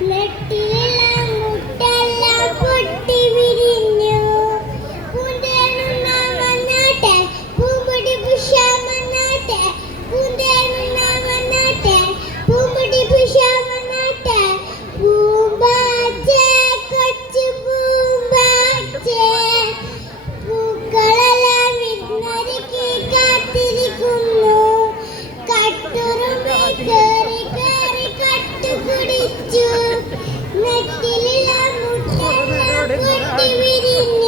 നെറ്റിലെല്ലാം മുട്ടെല്ലാം പൊട്ടി വിരിഞ്ഞു. പൂന്തേനുണ്ണാൻ വന്നാട്ടെ, പൂമ്പൊടി പുഷ്പാൻ വന്നാട്ടെ, പൂന്തേനുണ്ണാൻ വന്നാട്ടെ, പൂമ്പൊടി പുഷ്പാൻ വന്നാട്ടെ. പൂമ്പാറ്റേ കൊച്ചു പൂമ്പാറ്റേ, പൂക്കളെല്ലാം വിരുന്നൊരുക്കി കാത്തിരിക്കുന്നു. കട്ടുറുമ്പി കേറി കേറി കട്ടുപിടിച്ചു. നെറ്റിലെല്ലാം മുട്ടെല്ലാം പൊട്ടി വിരിഞ്ഞു.